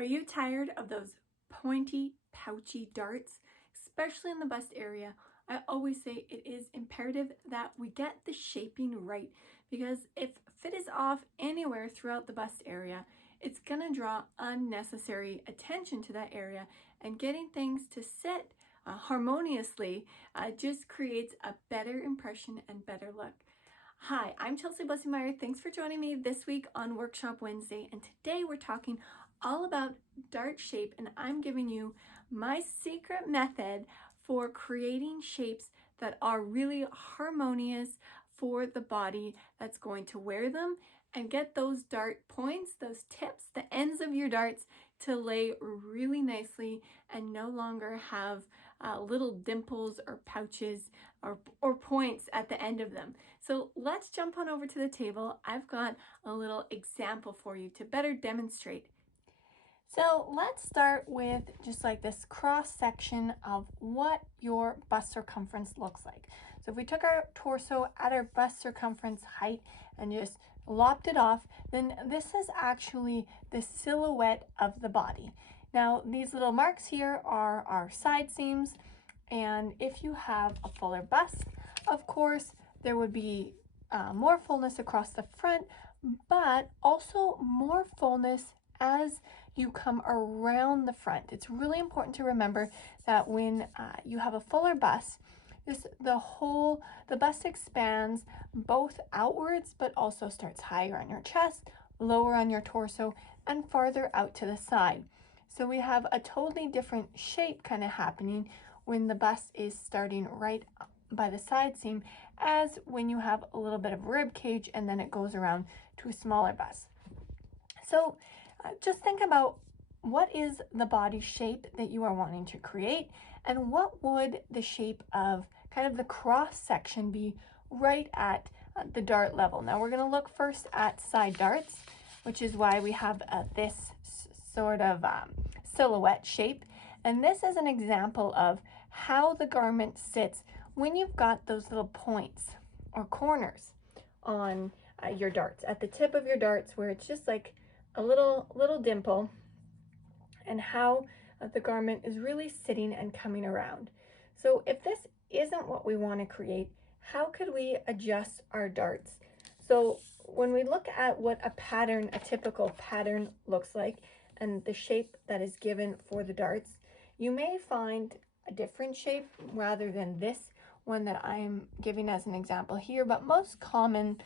Are you tired of those pointy, pouchy darts, especially in the bust area? I always say it is imperative that we get the shaping right, because if fit is off anywhere throughout the bust area, it's gonna draw unnecessary attention to that area, and getting things to sit harmoniously just creates a better impression and better look. Hi, I'm Chelsea Blessingmeyer. Thanks for joining me this week on Workshop Wednesday, and today we're talking all about dart shape, and I'm giving you my secret method for creating shapes that are really harmonious for the body that's going to wear them, and get those dart points, those tips, the ends of your darts to lay really nicely and no longer have little dimples or pouches or points at the end of them. So let's jump on over to the table. I've got a little example for you to better demonstrate. So let's start with just like this cross section of what your bust circumference looks like. So if we took our torso at our bust circumference height and just lopped it off, then this is actually the silhouette of the body. Now these little marks here are our side seams, and if you have a fuller bust, of course there would be more fullness across the front, but also more fullness as you come around the front. It's really important to remember that when you have a fuller bust, the bust expands both outwards, but also starts higher on your chest, lower on your torso, and farther out to the side. So we have a totally different shape kind of happening when the bust is starting right by the side seam, as when you have a little bit of rib cage and then it goes around to a smaller bust. So just think about what is the body shape that you are wanting to create, and what would the shape of kind of the cross section be right at the dart level. Now we're going to look first at side darts, which is why we have this sort of silhouette shape. And this is an example of how the garment sits when you've got those little points or corners on your darts, at the tip of your darts, where it's just like a little dimple, and how the garment is really sitting and coming around. So if this isn't what we want to create, how could we adjust our darts? So when we look at what a typical pattern looks like, and the shape that is given for the darts, you may find a different shape rather than this one that I'm giving as an example here, but most common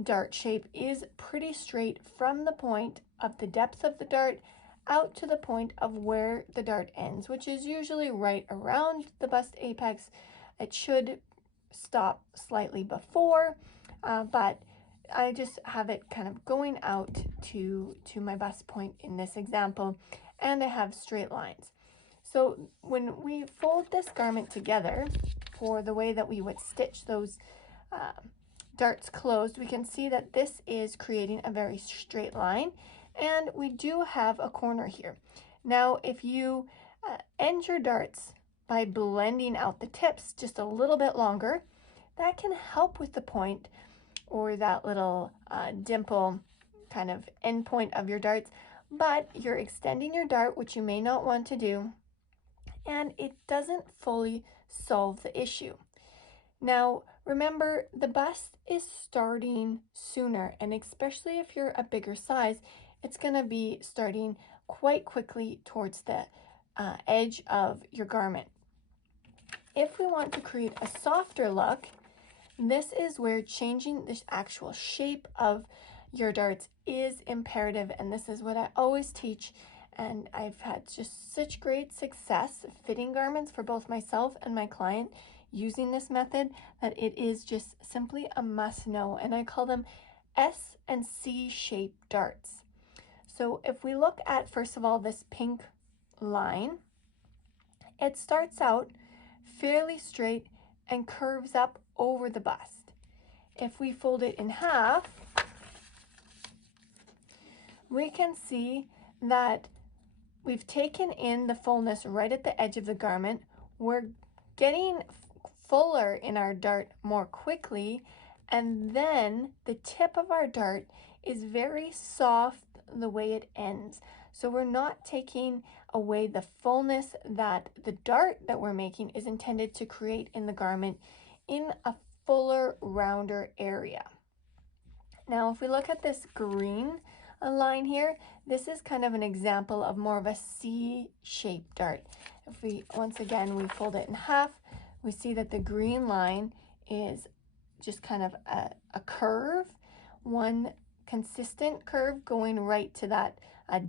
dart shape is pretty straight from the point of the depth of the dart out to the point of where the dart ends, which is usually right around the bust apex. It should stop slightly before, but I just have it kind of going out to my bust point in this example, and I have straight lines. So when we fold this garment together for the way that we would stitch those darts closed, we can see that this is creating a very straight line, and we do have a corner here. Now if you end your darts by blending out the tips just a little bit longer, that can help with the point or that little dimple kind of end point of your darts, but you're extending your dart, which you may not want to do, and it doesn't fully solve the issue. Now, remember, the bust is starting sooner, and especially if you're a bigger size, it's going to be starting quite quickly towards the edge of your garment. If we want to create a softer look, this is where changing the actual shape of your darts is imperative, and this is what I always teach, and I've had just such great success fitting garments for both myself and my client using this method that it is just simply a must know, and I call them S and C shape darts. So if we look at, first of all, this pink line, it starts out fairly straight and curves up over the bust. If we fold it in half, we can see that we've taken in the fullness right at the edge of the garment. We're getting fuller in our dart more quickly, and then the tip of our dart is very soft the way it ends. So we're not taking away the fullness that the dart that we're making is intended to create in the garment in a fuller, rounder area. Now, if we look at this green line here, this is kind of an example of more of a C-shaped dart. If we, once again, we fold it in half, we see that the green line is just kind of a curve, one consistent curve going right to that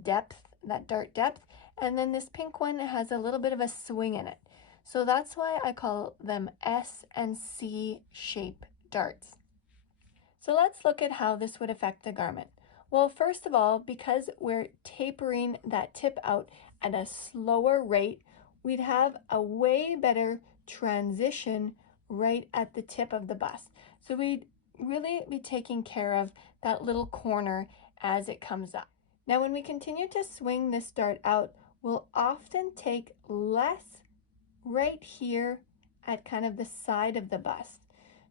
depth, that dart depth, and then this pink one has a little bit of a swing in it. So that's why I call them S and C shape darts. So let's look at how this would affect the garment. Well, first of all, because we're tapering that tip out at a slower rate, we'd have a way better transition right at the tip of the bust. So we'd really be taking care of that little corner as it comes up. Now, when we continue to swing this dart out, we'll often take less right here at kind of the side of the bust.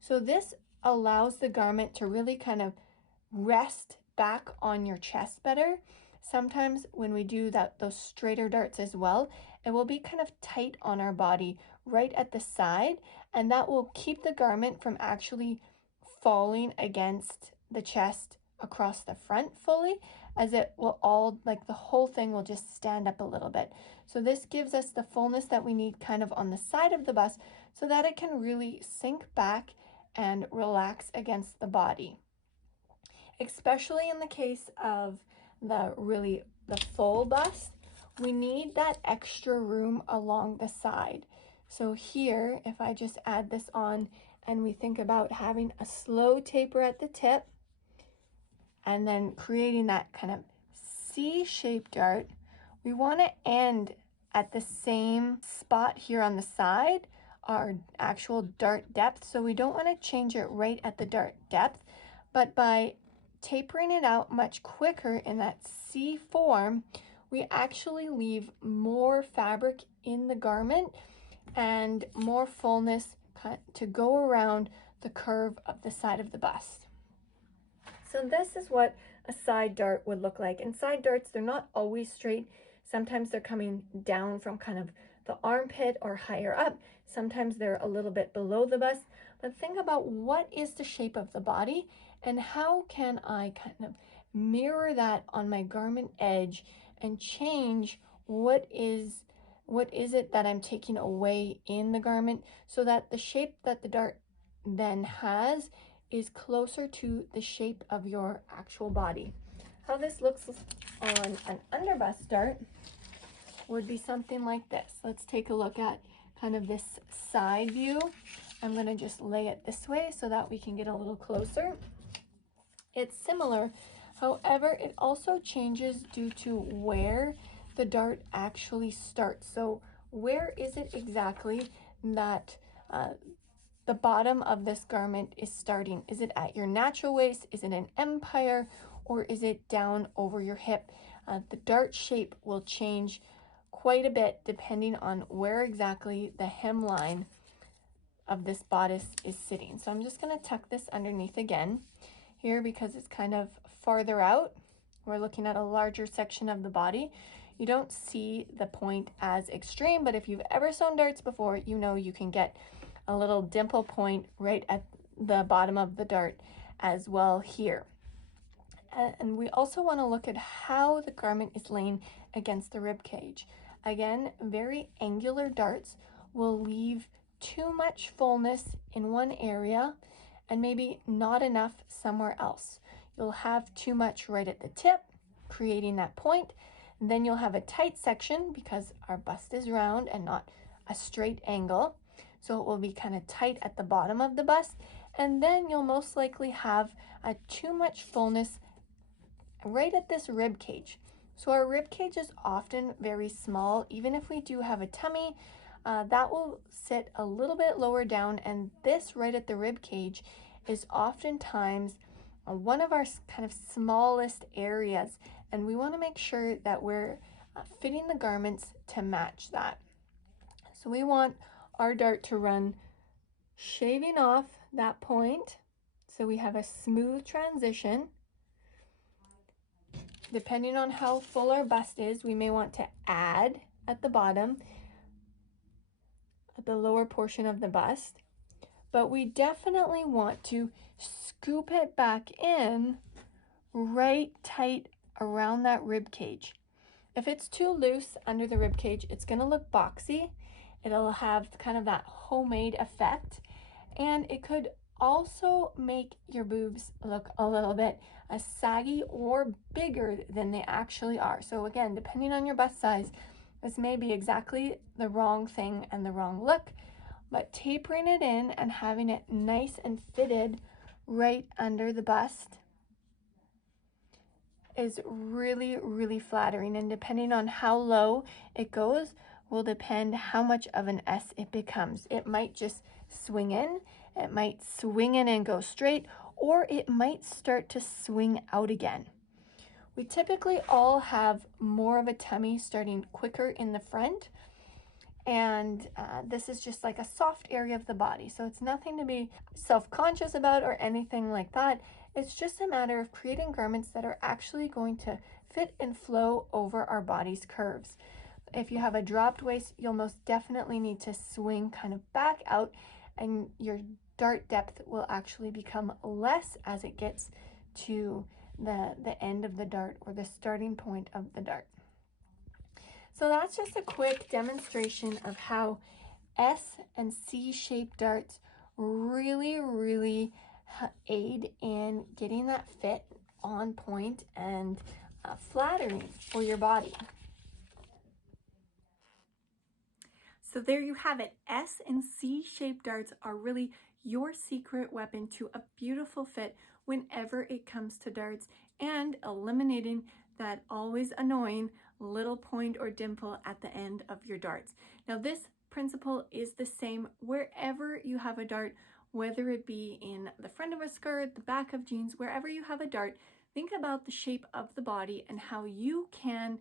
So this allows the garment to really kind of rest back on your chest better. Sometimes when we do those straighter darts as well, it will be kind of tight on our body right at the side, and that will keep the garment from actually falling against the chest across the front fully, as it will all, like the whole thing will just stand up a little bit. So this gives us the fullness that we need kind of on the side of the bust so that it can really sink back and relax against the body. Especially in the case of the full bust, we need that extra room along the side. So here, if I just add this on and we think about having a slow taper at the tip and then creating that kind of C-shaped dart, we want to end at the same spot here on the side, our actual dart depth. So we don't want to change it right at the dart depth, but by tapering it out much quicker in that C form, we actually leave more fabric in the garment and more fullness to go around the curve of the side of the bust. So this is what a side dart would look like. And side darts, they're not always straight. Sometimes they're coming down from kind of the armpit or higher up. Sometimes they're a little bit below the bust. But think about what is the shape of the body and how can I kind of mirror that on my garment edge and change what is it that I'm taking away in the garment so that the shape that the dart then has is closer to the shape of your actual body. How this looks on an underbust dart would be something like this. Let's take a look at kind of this side view. I'm going to just lay it this way so that we can get a little closer. It's similar, however, it also changes due to where the dart actually starts. So where is it exactly that the bottom of this garment is starting? Is it at your natural waist? Is it an empire? Or is it down over your hip? The dart shape will change quite a bit depending on where exactly the hemline of this bodice is sitting. So I'm just going to tuck this underneath again here because it's kind of farther out. We're looking at a larger section of the body. You don't see the point as extreme, but if you've ever sewn darts before, you know you can get a little dimple point right at the bottom of the dart as well here. And we also want to look at how the garment is laying against the rib cage. Again, very angular darts will leave too much fullness in one area and maybe not enough somewhere else. You'll have too much right at the tip, creating that point. And then you'll have a tight section because our bust is round and not a straight angle. So it will be kind of tight at the bottom of the bust. And then you'll most likely have too much fullness right at this rib cage. So our rib cage is often very small. Even if we do have a tummy, that will sit a little bit lower down, and this right at the rib cage is oftentimes one of our kind of smallest areas, and we want to make sure that we're fitting the garments to match that. So we want our dart to run shaving off that point so we have a smooth transition. depending on how full our bust is, we may want to add at the bottom, at the lower portion of the bust, but we definitely want to scoop it back in right tight around that rib cage. If it's too loose under the rib cage, it's going to look boxy. It'll have kind of that homemade effect, and it could also make your boobs look a little bit saggy or bigger than they actually are. So again, depending on your bust size, this may be exactly the wrong thing and the wrong look, but tapering it in and having it nice and fitted right under the bust is really, really flattering, and depending on how low it goes will depend how much of an S it becomes. It might just swing in, it might swing in and go straight, or it might start to swing out again. We typically all have more of a tummy starting quicker in the front, and this is just like a soft area of the body, so it's nothing to be self-conscious about or anything like that. It's just a matter of creating garments that are actually going to fit and flow over our body's curves. If you have a dropped waist, you'll most definitely need to swing kind of back out, and your dart depth will actually become less as it gets to the end of the dart or the starting point of the dart. So that's just a quick demonstration of how S and C shaped darts really aid in getting that fit on point and flattering for your body. So there you have it. S and C shaped darts are really your secret weapon to a beautiful fit whenever it comes to darts, and eliminating that always annoying little point or dimple at the end of your darts. Now this principle is the same wherever you have a dart, whether it be in the front of a skirt, the back of jeans, wherever you have a dart. Think about the shape of the body and how you can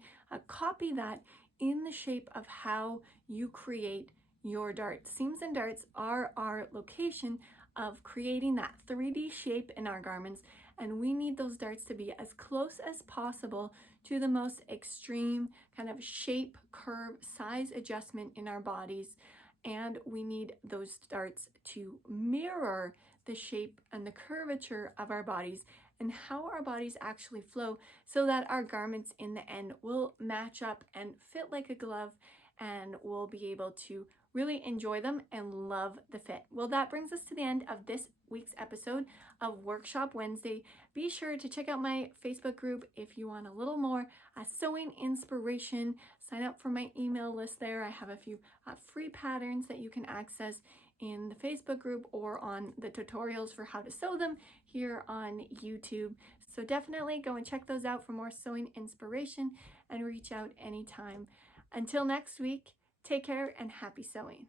copy that in the shape of how you create your darts. Seams and darts are our location of creating that 3D shape in our garments, and we need those darts to be as close as possible to the most extreme kind of shape, curve, size adjustment in our bodies. And we need those darts to mirror the shape and the curvature of our bodies and how our bodies actually flow, so that our garments in the end will match up and fit like a glove, and we'll be able to really enjoy them and love the fit. Well, that brings us to the end of this week's episode of Workshop Wednesday. Be sure to check out my Facebook group if you want a little more sewing inspiration. Sign up for my email list there. I have a few free patterns that you can access in the Facebook group or on the tutorials for how to sew them here on YouTube. So definitely go and check those out for more sewing inspiration, and reach out anytime. Until next week, take care and happy sewing.